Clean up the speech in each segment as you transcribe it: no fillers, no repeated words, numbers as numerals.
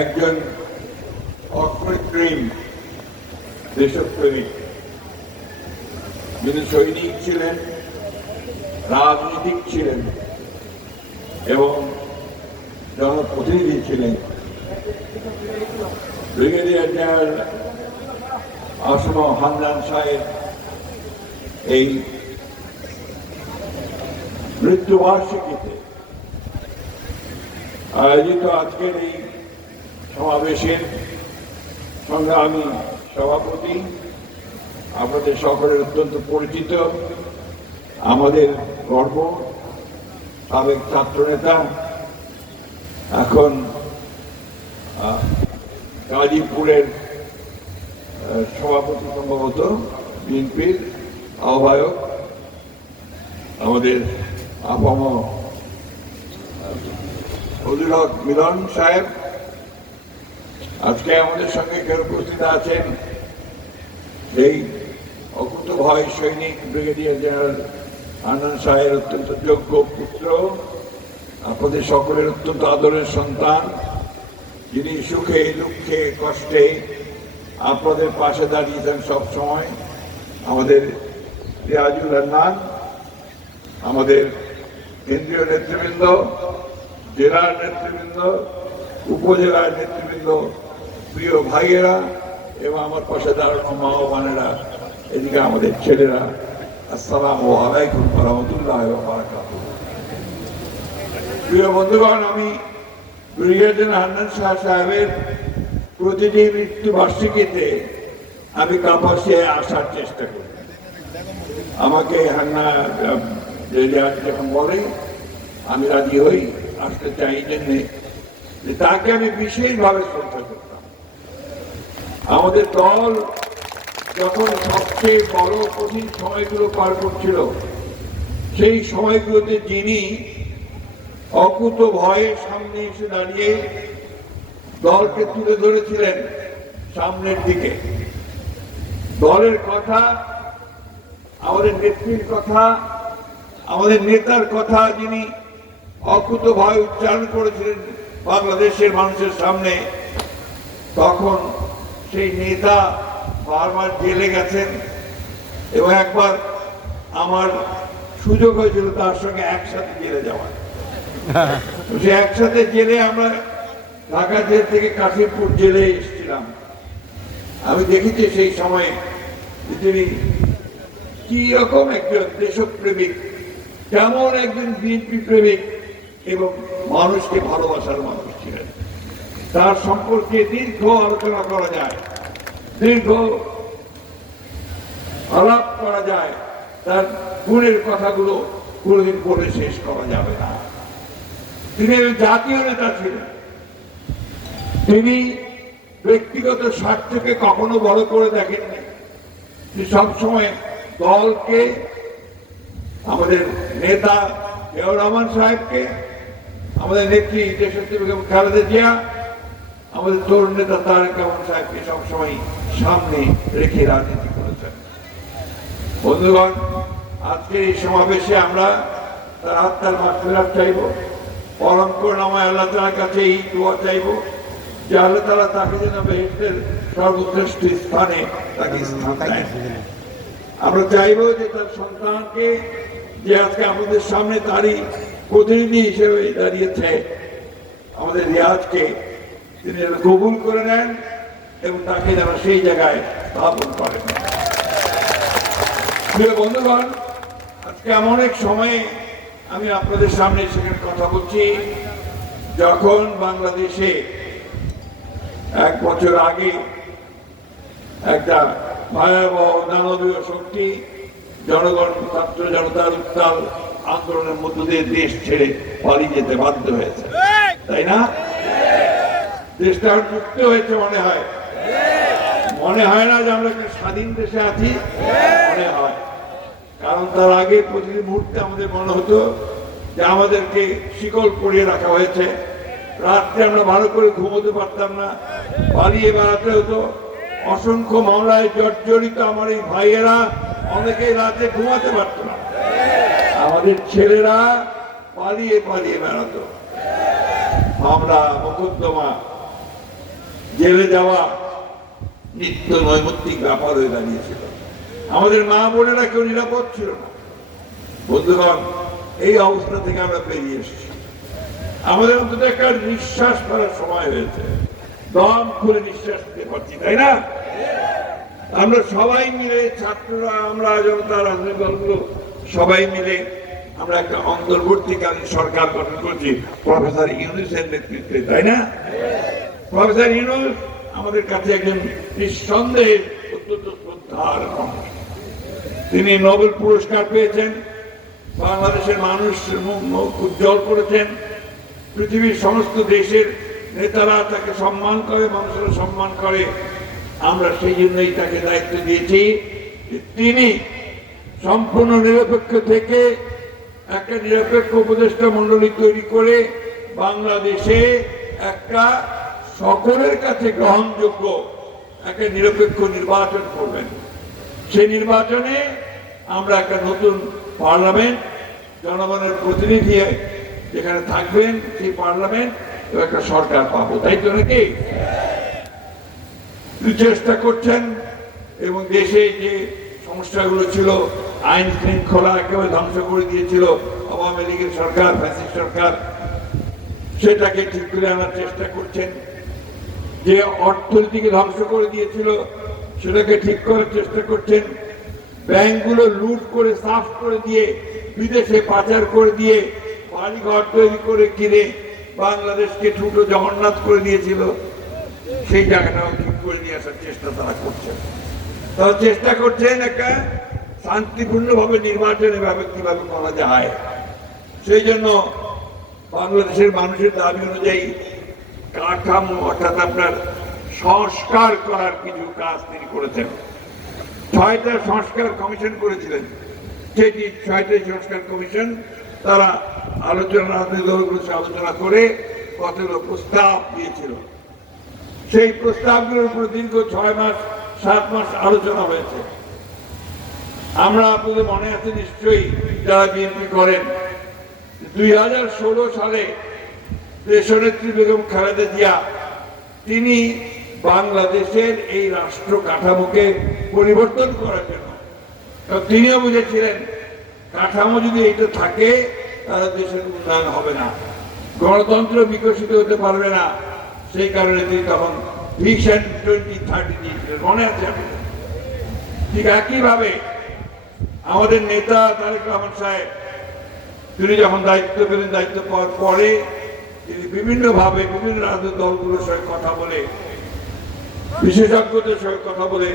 একজন অকৃত্রিম দেশপ্রেমিক, যিনি সৈনিক ছিলেন, রাজনীতিক ছিলেন এবং জনপ্রতিনিধি ছিলেন। ব্রিগেডিয়ার জেনারেল আসম হান্নান সাহেব এই মৃত্যুবার্ষিকীতে আয়োজিত আজকের এই সমাবেশের সঙ্গে আমি সভাপতি, আপনাদের সকলের অত্যন্ত পরিচিত, আমাদের গর্ব, সাবেক ছাত্রনেতা, এখন গাজীপুরের সভাপতি, সম্ভবত বিএনপির আহ্বায়ক, আমাদের আপাম ফজলুল হক মিলন সাহেব। আজকে আমাদের সঙ্গে কেউ উপস্থিত আছেন এই অকুতভয় সৈনিক ব্রিগেডিয়ার জেনারেল হান্নান সাহেবের অত্যন্ত যোগ্য পুত্র, আপনাদের সকলের অত্যন্ত আদরের সন্তান, যিনি সুখে দুঃখে কষ্টে আপনাদের পাশে দাঁড়িয়েছেন সবসময়, আমাদের রিয়াজুল হান্নান, আমাদের কেন্দ্রীয় নেতৃবৃন্দ, জেলার নেতৃবৃন্দ, উপজেলার নেতৃবৃন্দ, প্রিয় ভাইয়েরা এবং আমার পাশে দাঁড়ানো মা ও বোনেরা, এদিকে আমাদের ছেলেরা, আসসালামু আলাইকুম ওয়া রাহমাতুল্লাহি ওয়া বারাকাতুহু। প্রিয় বন্ধুগণ, আমি ব্রিগেডিয়ার জেনারেল হান্নান শাহ সাহেবের প্রতিটি মৃত্যুবার্ষিকীতে আমি কাপাসিয়া আসার চেষ্টা করি। আমাকে হান্না যখন বলে আমি রাজি হই, আসতে চাই, জন্যে তাকে আমি বিশেষভাবে শ্রদ্ধা করতাম। আমাদের দল যখন সবচেয়ে বড় কঠিন সময়গুলো পার করছিল, সেই সময়গুলোতে যিনি অকুত ভয়ের সামনে এসে দাঁড়িয়ে দলকে তুলে ধরেছিলেন সামনের দিকে, দলের কথা, আমাদের নেত্রীর কথা, আমাদের নেতার কথা যিনি অকুত ভয় উচ্চারণ করেছিলেন বাংলাদেশের মানুষের সামনে, তখন সেই নেতা বারবার জেলে গেছেন এবং একবার আমার সুযোগ হয়েছিল তার সঙ্গে একসাথে জেলে যাওয়ার। সে একসাথে জেলে আমরা ঢাকা জেল থেকে কাশিমপুর জেলে এসেছিলাম। আমি দেখেছি সেই সময়ে তিনি কি রকম একজন দেশপ্রেমিক, কেমন একজন বিএনপি প্রেমিক এবং মানুষকে ভালোবাসার মানুষ ছিলেন। তার সম্পর্কে দীর্ঘ আলোচনা করা যায়, দীর্ঘ আলাপ করা যায়, তার গুণের কথাগুলো কোনোদিন বলে শেষ করা যাবে না। তিনি জাতীয় নেতা ছিলেন, তিনি ব্যক্তিগত স্বার্থকে কখনো বড় করে দেখেননি। তিনি সবসময় দলকে, আমাদের নেতা জিয়াউর রহমান সাহেবকে, আমাদের নেত্রী দেশনেত্রী বেগম খালেদা জিয়া, আমাদের তরুণ নেতা তারেক রহমান সাহেবকে সবসময় সামনে রেখে রাজনীতি করেছেন। বন্ধুগণ, আজকে এই সমাবেশে আমরা তার আত্মার মাগফিরাত চাইব, পরম করুণাময় আল্লাহ তাআলার কাছে এই দোয়া চাইব যে আল্লাহ তাআলা তাকে যেন বেহেশতের সর্বশ্রেষ্ঠ স্থানে তাকে স্থান দেন। আমরা চাইব যে তার সন্তানকে, যে আজকে আমাদের সামনে তারই প্রতিনিধি হিসেবে দাঁড়িয়েছে, আমাদের রিয়াজকে তিনি যেন কবুল করে নেন এবং তাকে যেন সেই জায়গায় স্থাপন করেন। প্রিয় বন্ধুগণ, আজকে এমন এক সময়ে আমি আপনাদের সামনে সেখানে কথা বলছি যখন বাংলাদেশে 1 বছর আগে একটা ভয়াবহ দানবীয় শক্তি জনগণ, ছাত্র জনতার উত্তাল আন্দোলনের মধ্য দিয়ে দেশ ছেড়ে পালিয়ে যেতে বাধ্য হয়েছে, তাই না? দেশটা মুক্ত হয়েছে মনে হয়, মনে হয় না যে আমরা একটা স্বাধীন দেশে আছি, মনে হয়। কারণ তার আগে প্রতিটি মুহূর্তে আমাদের মনে হতো যে আমাদেরকে শিকল পরিয়ে রাখা হয়েছে, রাত্রে আমরা ভালো করে ঘুমোতে পারতাম না, পালিয়ে বেড়াতে হতো। অসংখ্য মামলায় জর্জরিত আমার এই ভাইয়েরা অনেকেই রাতে ঘুমাতে পারত না, আমাদের ছেলেরা পালিয়ে পালিয়ে বেড়াতো। মামলা মোকদ্দমা জেলে যাওয়া নিত্য নৈমিত্তিক ব্যাপার হয়ে দাঁড়িয়েছিল। আমাদের মা বোনেরা কেউ নিরাপদ ছিল না। বন্ধুগণ, এই অবস্থা থেকে আমরা বেরিয়ে এসেছি। আমাদের অন্তত একটা নিঃশ্বাস ফেলার সময় হয়েছে, দম খুলে নিঃশ্বাস নিতে পারছি, তাই না? আমরা সবাই মিলে, ছাত্ররা, আমরা, জনতা, রাজনৈতিক দলগুলো সবাই মিলে আমরা একটা অন্তর্বর্তীকালীন সরকার গঠন করছি প্রফেসর ইউনূসের নেতৃত্বে, তাই না? প্রফেসর ইউনূস আমাদের কাছে একজন নিঃসন্দেহে অত্যন্ত শ্রদ্ধার মানুষ। তিনি নোবেল পুরস্কার পেয়েছেন, বাংলাদেশের মানুষ মুখ উজ্জ্বল করেছেন, পৃথিবীর সমস্ত দেশের নেতারা তাকে সম্মান করে, মানুষেরা সম্মান করে। আমরা সেই জন্যই তাকে দায়িত্ব দিয়েছি তিনি সম্পূর্ণ নিরপেক্ষ থেকে একটা নিরপেক্ষ উপদেষ্টা মন্ডলী তৈরি করে বাংলাদেশে একটা সকলের কাছে গ্রহণযোগ্য একটা নিরপেক্ষ নির্বাচন করবেন। সেই নির্বাচনে আমরা একটা নতুন পার্লামেন্ট, জনগণের প্রতিনিধি যেখানে থাকবেন, সেই পার্লামেন্ট এবং একটা সরকার পাবো, তাই তো নাকি? চেষ্টা করছেন এবং দেশে যে সমস্যাগুলো ছিল, আইন শৃঙ্খলা একেবারে ধ্বংস করে দিয়েছিল আওয়ামী লীগের সরকার, ফ্যাসিস্ট সরকার, সেটাকে ঠিক করে আনার চেষ্টা করছেন। যে অর্থনীতিকে ধ্বংস করে দিয়েছিল সেটাকে ঠিক করার চেষ্টা করছেন। ব্যাংকগুলো লুট করে সাফ করে দিয়ে বিদেশে পাচার করে দিয়ে বাড়িঘর তৈরি করে কিনে বাংলাদেশকে ছোট জগন্নাথ করে দিয়েছিল, সেই জায়গাটাও ঠিক করে নিয়ে আসার চেষ্টা তারা করছেন। তারা চেষ্টা করছেন একটা শান্তিপূর্ণভাবে নির্বাচন এভাবে কিভাবে করা যায়। সেই জন্য বাংলাদেশের মানুষের দাবি অনুযায়ী কাঠামো অর্থাৎ আপনার সংস্কার করার কিছু কাজ তিনি করেছেন। 6টা সংস্কার কমিশন করেছিলেন। সেটি 6টা সংস্কার কমিশন তারা আলোচনা, রাজনৈতিক দলগুলোর সাথে আলোচনা করে কতগুলো প্রস্তাব দিয়েছিল। সেই প্রস্তাবগুলোর উপর দীর্ঘ 6 মাস 7 মাস আলোচনা হয়েছে। আমরা, আপনাদের মনে আছে নিশ্চয়ই যারা বিএনপি করেন, 2016 সালে দেশনেত্রী বেগম খালেদা জিয়া তিনি বাংলাদেশের এই রাষ্ট্র কাঠামোকে পরিবর্তন করার জন্য, তিনিও বুঝেছিলেন কাঠামো যদি এটা থাকে তাহলে দেশের উন্নয়ন হবে না, গণতন্ত্র বিকশিত হতে পারবে না। সেই কারণে তিনি তখন ভিশন 2030 দিয়েছিলেন, মনে আছে? ঠিক একইভাবে আমাদের নেতা তারেক রহমান সাহেব তিনি যখন দায়িত্ব পেলেন, দায়িত্ব পাওয়ার পরে তিনি বিভিন্নভাবে বিভিন্ন রাজনৈতিক দলগুলোর সঙ্গে কথা বলে, বিশেষজ্ঞদের সঙ্গে কথা বলে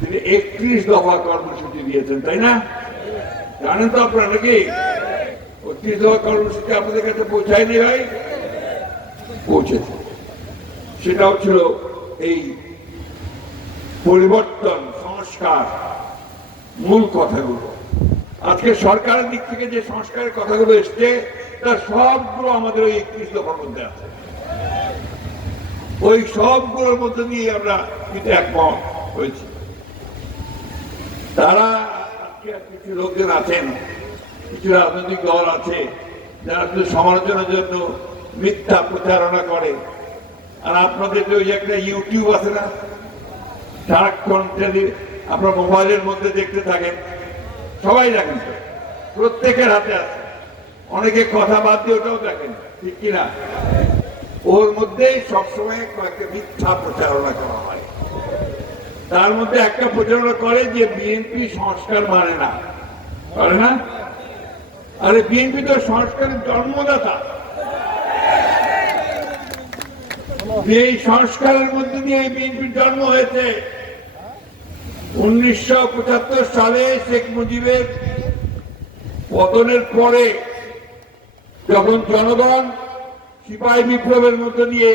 তিনি 31 দফা কর্মসূচি দিয়েছেন, তাই না? জানেন তো আপনারা নাকি? 31 দফা কর্মসূচি আপনাদের কাছে পৌঁছায়নি ভাই? পৌঁছেছে। সেটাও ছিল এই পরিবর্তন, সংস্কার, মূল কথাগুলো। আজকে সরকারের দিক থেকে যে সংস্কারের কথাগুলো এসছে তার সবগুলো আমাদের ওই 31 দফার মধ্যে আছে। ওই সবগুলোর মধ্যে দিয়ে আমরা কিন্তু একমত হয়েছি। তারা কিছু লোকজন আছেন, কিছু রাজনৈতিক দল আছে যারা সমালোচনার জন্য মিথ্যা প্রচারণা করে। আর আপনাদের ওই যে একটা ইউটিউব আছে না, সারাক্ষণ আপনার মোবাইলের মধ্যে দেখতে থাকেন, সবাই দেখেন, প্রত্যেকের হাতে আছে, অনেকে কথা বাদ দিয়ে ওটাও দেখেন, ঠিক কিনা? ওর মধ্যে সবসময় কয়েকটা মিথ্যা প্রচারণা করা হয়। তার মধ্যে একটা প্রচারণা করে যে বিএনপি সংস্কার মানে না, করে না? আরে বিএনপি তো সংস্কারের জন্মদাতা। এই সংস্কারের মধ্যে দিয়ে বিএনপির জন্ম হয়েছে। 1975 সালে শেখ মুজিবের পতনের পরে যখন জনগণ সিপাহী বিপ্লবের মধ্যে দিয়ে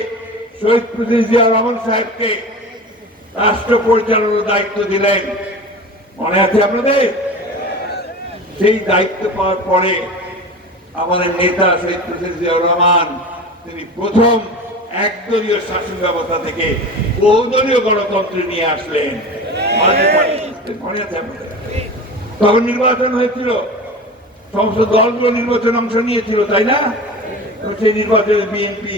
শহীদ প্রেসিডেন্ট জিয়া রহমান সাহেবকে রাষ্ট্র পরিচালনার দায়িত্ব দিলেন, মনে আছে আপনাদের? সেই দায়িত্ব পাওয়ার পরে আমাদের নেতা শহীদ প্রেসিডেন্ট জিয়া রহমান তিনি প্রথম একদলীয় শাসন ব্যবস্থা থেকে বহুদলীয় গণতন্ত্রে নিয়ে আসলেন। মনে আছে আপনাদের? তখন নির্বাচন হয়েছিল, সমস্ত দলগুলো নির্বাচনে অংশ নিয়েছিল, তাই না? সেই নির্বাচনে বিএনপি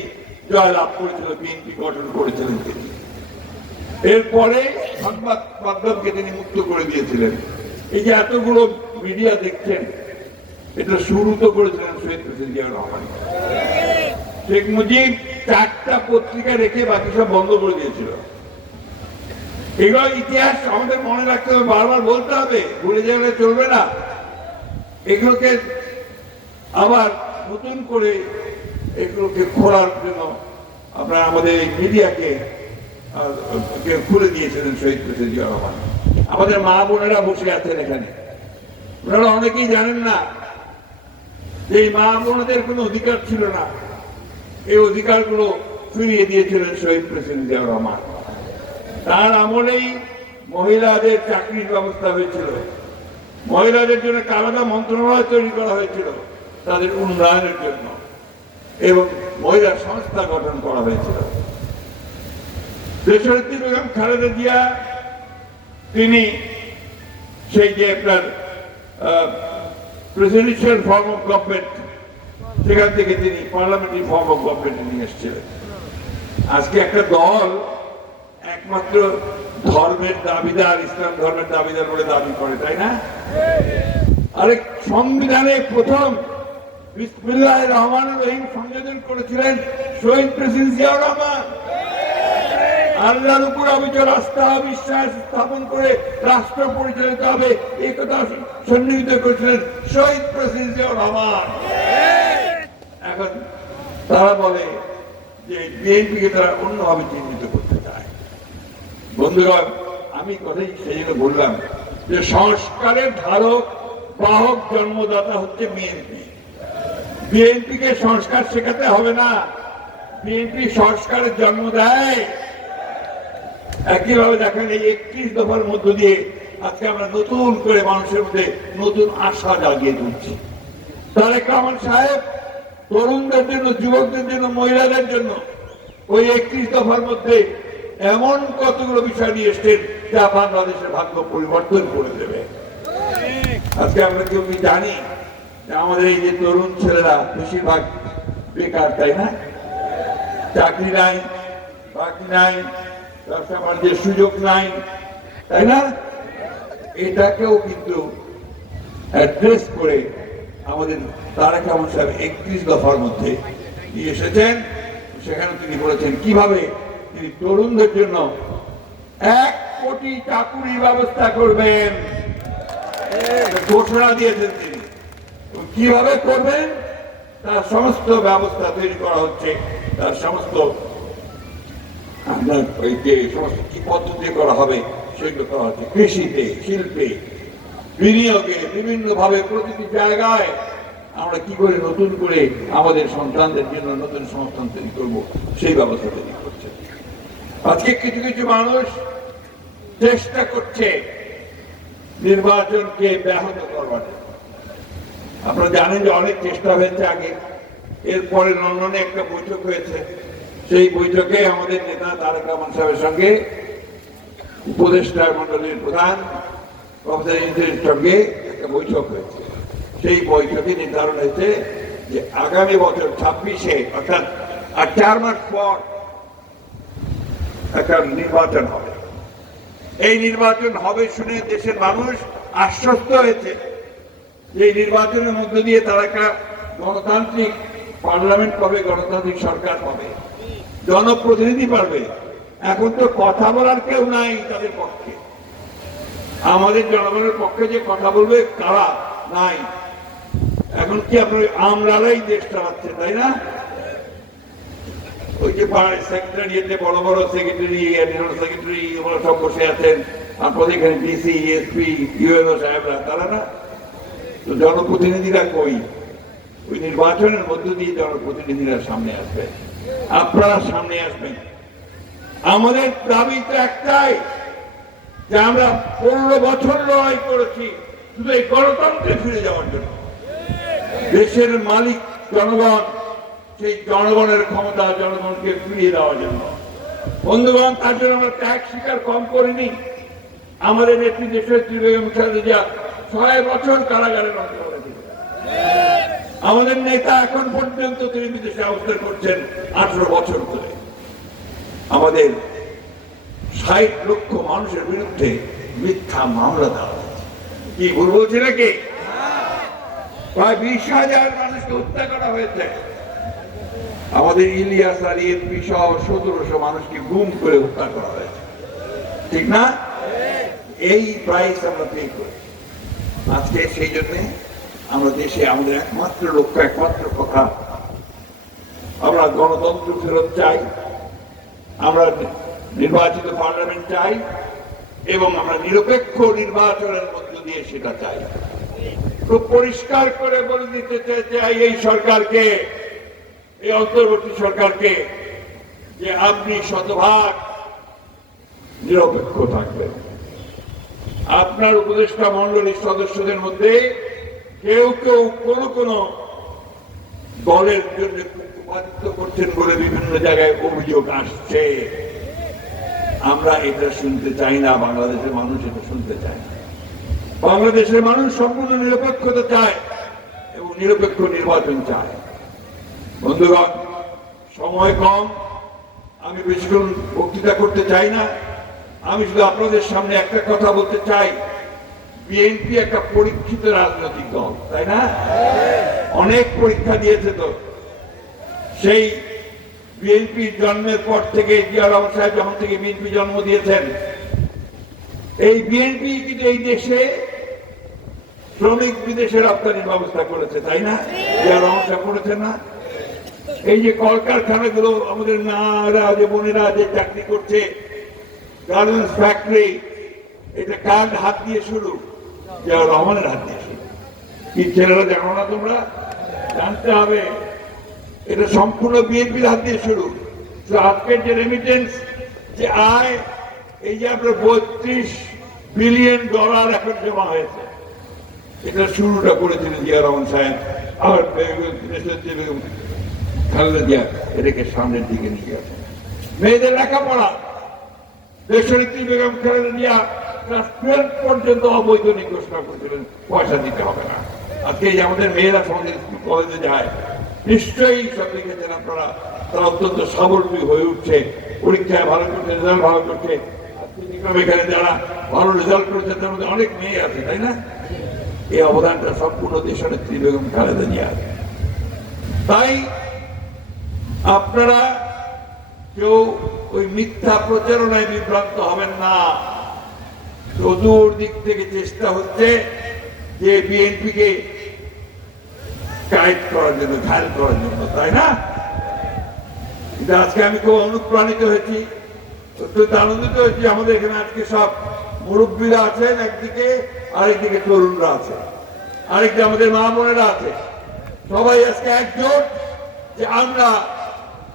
জয়লাভ করেছিল, বিএনপি গঠন করেছিলেন তিনি। এরপরে সংবাদ মাধ্যমকে তিনি মুক্ত করে দিয়েছিলেন। এই যে এতগুলো মিডিয়া দেখছেন, এটা শুরু তো করেছিলেন শহীদ প্রেসিডেন্ট জিয়াউর রহমান। শেখ মুজিব 4টা পত্রিকা রেখে বাকি সব বন্ধ করে দিয়েছিল। এগুলো ইতিহাস আমাদের মনে রাখতে হবে, বারবার বলতে হবে, ভুলে যাওয়ালে চলবে না। এগুলোকে আবার নতুন করে এগুলোকে খোলার জন্য আপনারা আমাদের এই মিডিয়াকে খুলে দিয়েছিলেন শহীদ প্রেসিডেন্ট জিয়াউর রহমান। আমাদের মা বোনেরা বসে আছেন এখানে, ওনারা অনেকেই জানেন না যে এই মা বোনদের কোনো অধিকার ছিল না। এই অধিকারগুলো ফিরিয়ে দিয়েছিলেন শহীদ প্রেসিডেন্ট জিয়াউর রহমান। তার আমলেই মহিলাদের চাকরির ব্যবস্থা হয়েছিল, মহিলাদের জন্য আলাদা মন্ত্রণালয় তৈরি করা হয়েছিল তাদের উন্নয়নের জন্য, এবং মহিলা সংস্থা গঠন করা হয়েছিল। দেশনেত্রী বেগম খালেদা জিয়া তিনি সেই যে আপনার প্রেসিডেন্সিয়াল ফর্ম অফ গভর্নমেন্ট, সেখান থেকে তিনি পার্লামেন্টারি ফর্ম অফ গভর্নমেন্ট নিয়ে এসেছিলেন। আজকে একটা দল একমাত্র ধর্মের দাবিদার, ইসলাম ধর্মের দাবিদার বলে দাবি করে, তাই না? আরে সংবিধানে প্রথম বিসমিল্লাহির রহমানির রহিম সংযোজন করেছিলেন শহীদ প্রেসিডেন্ট জিয়াউর রহমান। আল্লাহর উপর অবিচল আস্থা বিশ্বাস স্থাপন করে রাষ্ট্র পরিচালিত হবে, এই কথা সন্নিহিত করেছিলেন শহীদ প্রেসিডেন্ট জিয়াউর রহমান। এখন তারা বলে যে বিএনপিকে তারা অন্যভাবে চিহ্নিত করতে চায়। বন্ধুগণ, আমি কথাই সেই জন্য বললাম যে সংস্কারের ধারক বাহক জন্মদাতা হচ্ছে বিএনপি। বিএনপিকে সংস্কার শেখাতে হবে না, বিএনপি সংস্কারের জন্ম দেয়। একইভাবে দেখেন এই 31 দফার মধ্য দিয়ে আজকে আমরা নতুন করে মানুষের মধ্যে নতুন আশা জাগিয়ে তুলছি। তারেক রহমান সাহেব তরুণদের জন্য, যুবকদের জন্য, মহিলাদের জন্য ওই 31 দফার মধ্যে এমন কতগুলো বিষয় নিয়ে এসছেন যা বাংলাদেশের ভাগ্য পরিবর্তন করে দেবে। আজকে আমরা কেউ কি জানি যে আমাদের এই যে তরুণ ছেলেরা বেশিরভাগ বেকার, তাই না? চাকরি নাই, বাকি নাই, ব্যবসা বাণিজ্যের সুযোগ নাই, তাই না? এটাকেও কিন্তু অ্যাড্রেস করে আমাদের তারেক রহমান সাহেব 31 দফার মধ্যে নিয়ে এসেছেন। সেখানে তিনি বলেছেন কিভাবে তিনি তরুণদের জন্য 1 কোটি চাকুরির ব্যবস্থা করবেন, ঘোষণা দিয়েছেন তিনি। কিভাবে করবেন তার সমস্ত ব্যবস্থা তৈরি করা হচ্ছে, তার সমস্ত সমস্ত কি পদ্ধতি করা হবে সেগুলো করা হচ্ছে। কৃষিতে, শিল্পে, বিনিয়োগে, বিভিন্ন ভাবে প্রতিটি জায়গায় আমরা কি করে নতুন করে আমাদের সন্তানদের জন্য নতুন সংস্থান তৈরি করবো সেই ব্যবস্থা তৈরি করছে। আজকে কিছু কিছু মানুষ চেষ্টা করছে নির্বাচনকে ব্যাহত করবার। আপনারা জানেন যে অনেক চেষ্টা হয়েছে আগে, এরপরে লন্ডনে একটা বৈঠক হয়েছে। সেই বৈঠকে আমাদের নেতা তারেক রহমান সাহেবের সঙ্গে উপদেষ্টা মন্ডলীর প্রধান প্রফেসর ইউনূসের সঙ্গে একটা বৈঠক হয়েছে। সেই বৈঠকে নির্ধারণ হয়েছে যে আগামী বছর 26-এ অর্থাৎ আর 4 মাস পর একটা নির্বাচন হবে। এই নির্বাচন হবে শুনে দেশের মানুষ আশ্বস্ত হয়েছে যে এই নির্বাচনের মধ্য দিয়ে তারা একটা গণতান্ত্রিক পার্লামেন্ট পাবে, গণতান্ত্রিক সরকার পাবে, জনপ্রতিনিধি পাবে। এখন তো কথা বলার কেউ নাই তাদের পক্ষে, আমাদের জনগণের পক্ষে যে কথা বলবে তারা নাই। এখন কি আপনার আমরাই দেশ চালাচ্ছে, তাই না? ওই যে সেক্রেটারিয়েটে বড় বড় সেক্রেটারি, অ্যাডিশনাল সেক্রেটারি ওরা সব বসে আছেন, আপনাদের এখানে ডিসি, এসপি, ইউএনও সাহেবরা, তারা না? তো জনপ্রতিনিধিরা কই? ওই নির্বাচনের মধ্য দিয়ে জনপ্রতিনিধিরা সামনে আসবে, আপনারা সামনে আসবেন। আমাদের দাবি তো একটাই যে আমরা 15 বছর লড়াই করেছি শুধু এই গণতন্ত্রে ফিরে যাওয়ার জন্য। দেশের মালিক জনগণ, সেই জনগণের ক্ষমতা জনগণকে ফিরিয়ে দেওয়ার জন্য। বন্ধুগণ, তার জন্য আমরা ত্যাগ স্বীকার কম করিনি। আমাদের নেত্রী দেশনেত্রী বেগম খালেদা জিয়া 6 বছর কারাগারে বন্দী করেছিল। আমাদের নেতা এখন পর্যন্ত তিনি বিদেশে অবস্থান করছেন 18 বছর ধরে। আমাদের 60 লক্ষ মানুষের বিরুদ্ধে মিথ্যা মামলা দেওয়া হয়েছে। কি ভুল বলছি নাকি? প্রায় 20,000 মানুষকে হত্যা করা হয়েছে। আমাদের ইলিয়াস আর এমপি সহ 1700 মানুষকে গুম করে হত্যা করা হয়েছে, ঠিক না? এই প্রাইস আমরা পে করি। আজকে সেই জন্য আমরা দেশে আমাদের একমাত্র লক্ষ্য, একমাত্র কথা, আমরা গণতন্ত্র ফেরত চাই, আমরা নির্বাচিত পার্লামেন্ট চাই এবং আমরা নিরপেক্ষ নির্বাচনের মধ্য দিয়ে সেটা চাই। খুব পরিষ্কার করে বলে দিতে চাই এই সরকারকে, এই অন্তর্বর্তী সরকারকে, যে আপনি শতভাগ নিরপেক্ষ থাকবেন। আপনার উপদেষ্টা মন্ডলীর সদস্যদের মধ্যে কেউ কেউ কোন দলের জন্য পক্ষপাতিত্ব করছেন বলে বিভিন্ন জায়গায় অভিযোগ আসছে। আমরা এটা শুনতে চাই না, বাংলাদেশের মানুষ এটা শুনতে চায় না। বাংলাদেশের মানুষ সম্পূর্ণ নিরপেক্ষতা চায় এবং নিরপেক্ষ নির্বাচন চায়। বন্ধুগণ, সময় কম, আমি বেশিক্ষণ বক্তৃতা করতে চাই না। আমি শুধু আপনাদের সামনে একটা কথা বলতে চাই, বিএনপি একটা পরীক্ষিত রাজনৈতিক দল, তাই না? অনেক পরীক্ষা দিয়েছে। তো সেই বিএনপির জন্মের পর থেকে, জিয়া রহমান সাহেব যখন থেকে বিএনপি জন্ম দিয়েছেন, এই বিএনপি কিন্তু এই দেশে শ্রমিক বিদেশে রপ্তানির ব্যবস্থা করেছে, তাই না? জিয়া রহমান সাহেব করেছেন না? এই যে কলকারখানাগুলো, আমাদের মারা যে বোনেরা যে চাকরি করছে, গার্মেন্টস ফ্যাক্টরি, এটা কার হাত দিয়ে শুরু? জিয়া রহমানের হাত দিয়ে শুরু। কি ছেলেরা জানো না তোমরা? জানতে হবে, এটা সম্পূর্ণ বিএনপির হাত দিয়ে শুরু। আজকের যে রেমিটেন্স, যে আয়, এই যে আপনার $32 বিলিয়ন এখন জমা হয়েছে, এটা শুরুটা করেছিলেন জিয়া রহমান সাহেব। আর খালেদা জিয়া এটাকে সামনের দিকে নিয়ে গেছে। মেয়েদের লেখাপড়া, দেশনেত্রী বেগম খালেদা জিয়া ক্লাস 12 পর্যন্ত অবৈতনিক ঘোষণা করেছিলেন, পয়সা দিতে হবে না। আজকে যে আমাদের মেয়েরা সমাজের কলেজে যায়, নিশ্চয়ই সব লিখেছেন আপনারা, তারা অত্যন্ত স্বাবলম্বী হয়ে উঠছে, পরীক্ষায় ভালো করছে, রেজাল্ট ভালো করছে। এখানে যারা ভালো রেজাল্ট করেছে তার মধ্যে অনেক মেয়ে আছে, তাই না? এই অবদানটা সম্পূর্ণ দেশনেত্রী বেগম খালেদা জিয়া। তাই আপনারা কেউ ওই মিথ্যা প্রচারণায় বিভ্রান্ত হবেন না। চতুর্দিক থেকে চেষ্টা হচ্ছে যে বিএনপিকে গাইড করার জন্য, ঘায়ল করার জন্য, তাই না? কিন্তু আজকে আমি খুব অনুপ্রাণিত হয়েছি, অত্যন্ত আনন্দিত হয়েছি। আমাদের এখানে আজকে সব মুরব্বীরা আছেন একদিকে, আরেকদিকে তরুণরা আছে, আরেকদিকে আমাদের মা বোনেরা আছে। সবাই আজকে একজোট যে আমরা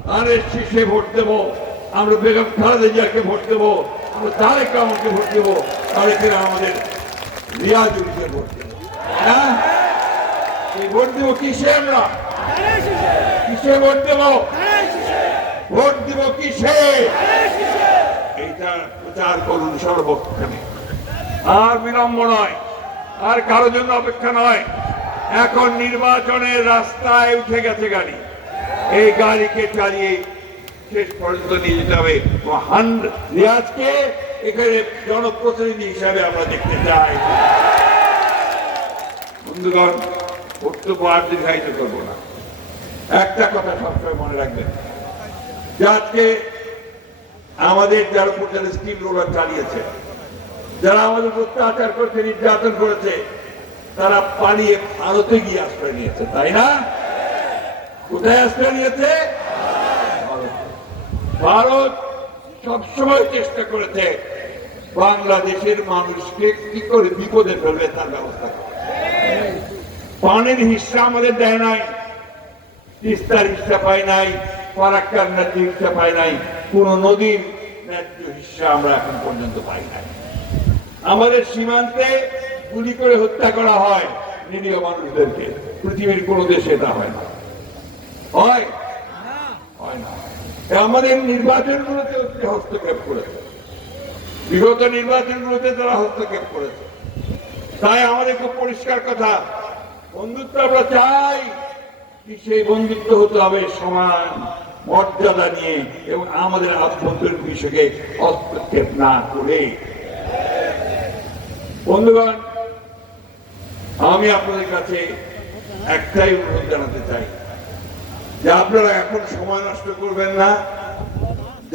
ধানের শীষে ভোট দেবো, আমরা বেগম খালেদা জিয়াকে ভোট দেবো, আমরা তারেক রহমানকে ভোট দেবো, তারেকেরা আমাদের রিয়াজুলকে ভোট দেবো। হ্যাঁ, এই ভোট দেবো কিসে? আমরা কিসে ভোট দেবো? ভোট দিব কিসে? এইটা প্রচার করুন সর্বক্ষণে। আর বিলম্ব নয়, আর কারো জন্য অপেক্ষা নয়। এখন নির্বাচনের রাস্তায় উঠে গেছে গাড়ি। এই গাড়িকে চালিয়ে শেষ পর্যন্ত নিয়ে যেতে হবে। রিয়াজকে এখানে জনপ্রতিনিধি হিসাবে আমরা দেখতে চাই। বন্ধুগণ, বক্তব্য আর দীর্ঘায়িত করবো না। একটা কথা সবসময় মনে রাখবেন, যে আজকে আমাদের যার উপর যারা স্টিম রোলার চালিয়েছে, যারা আমাদের অত্যাচার করেছে, নির্যাতন করেছে, তারা পালিয়ে ভারতে গিয়ে আশ্রয় নিয়েছে, তাই না? কোথায় আশ্রয় নিয়েছে? ভারত সবসময় চেষ্টা করেছে বাংলাদেশের মানুষকে কি করে বিপদে ফেলবে তার ব্যবস্থা করে। পানির হিস্সা আমাদের দেয় নাই, তিস্তার হিস্সা পাই নাই, ফারাক্কার ন্যায্য হিস্সা পাই নাই, কোন নদীর ন্যায্য হিস্সা আমরা এখন পর্যন্ত পাই নাই। আমাদের সীমান্তে গুলি করে হত্যা করা হয় নিরীহ মানুষদেরকে। পৃথিবীর কোন দেশে এটা হয় না, হয় না। আমাদের নির্বাচনগুলোতে হস্তক্ষেপ করেছে, বিগত নির্বাচনগুলোতে তারা হস্তক্ষেপ করেছে। তাই আমাদের খুব পরিষ্কার কথা, বন্ধুত্ব আমরা চাই, সেই বন্ধুত্ব হতে হবে সমান মর্যাদা নিয়ে এবং আমাদের আভ্যন্তরীণ বিষয়কে হস্তক্ষেপ না করে। বন্ধুগণ, আমি আপনাদের কাছে একটাই অনুরোধ জানাতে চাই যে আপনারা এখন সময় নষ্ট করবেন না।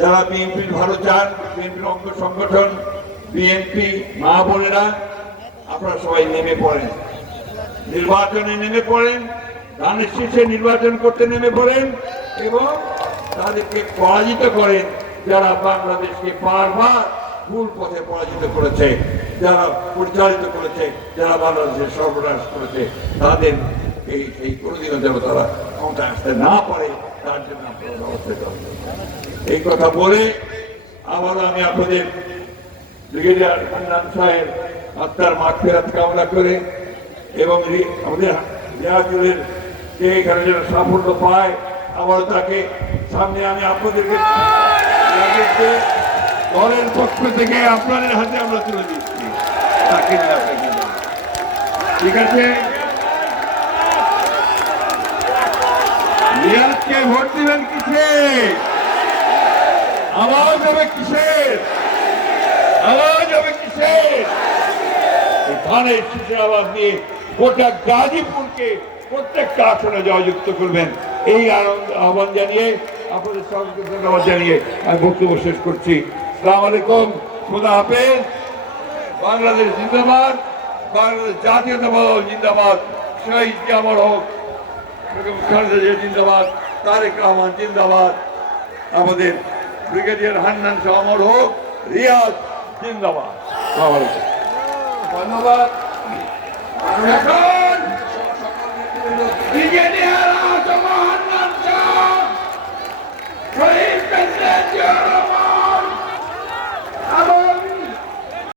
যারা বিএনপির ভালো চান, বিএনপির অঙ্গ সংগঠন, বিএনপি মা বোনেরা, আপনারা সবাই নেমে পড়েন, নির্বাচনে নেমে পড়েন, ধানের শীর্ষে নির্বাচন করতে নেমে পড়েন এবং তাদেরকে পরাজিত করেন যারা বাংলাদেশকে বারবার ভুল পথে পরাজিত করেছে, যারা পরিচালিত করেছে, যারা বাংলাদেশের সর্বনাশ করেছে, তাদের এই কোনোদিনও যেন তারা ক্ষমতায় আসতে না পারে তার জন্য আপনারা ব্যবস্থা করবেন। এই কথা বলে আবারও আমি আপনাদের ব্রিগেডিয়ার হান্নান সাহেব আত্মার মাগফিরাত কামনা করে এবং আমাদের রিয়াজুলের যে এখানে যেন সাফল্য পায়, আবার তাকে সামনে আমি আপনাদেরকে দলের পক্ষ থেকে আপনাদের হাতে আমরা তুলে দিচ্ছি। তাকে ঠিক আছে, রিয়াজকে ভোট দিবেন কিসে? আওয়াজ হবে কিসের? আওয়াজ হবে কিসের? ধানের শীষের আওয়াজ দিয়ে গোটা গাজীপুরকে প্রত্যেকটা আসনে জয়যুক্ত করবেন, এই আহ্বান জানিয়ে আপনাদের সকলকে ধন্যবাদ জানিয়ে আমি বক্তব্য শেষ করছি। আসসালামু আলাইকুম, খোদা হাফেজ। বাংলাদেশ জিন্দাবাদ, বাংলাদেশ জাতীয়তাবাদ জিন্দাবাদ, শহীদ জিয়াউর হক জিন্দাবাদ, তারেক রহমান জিন্দাবাদ, আমাদের ব্রিগেডিয়ার হান্নান শাহ অমর হোক, রিয়াজ জিন্দাবাদ। ধন্যবাদ। এখন ব্রিগেডিয়ার হান্নান শাহ, শহীদ প্রেসিডেন্ট জিয়াউর রহমান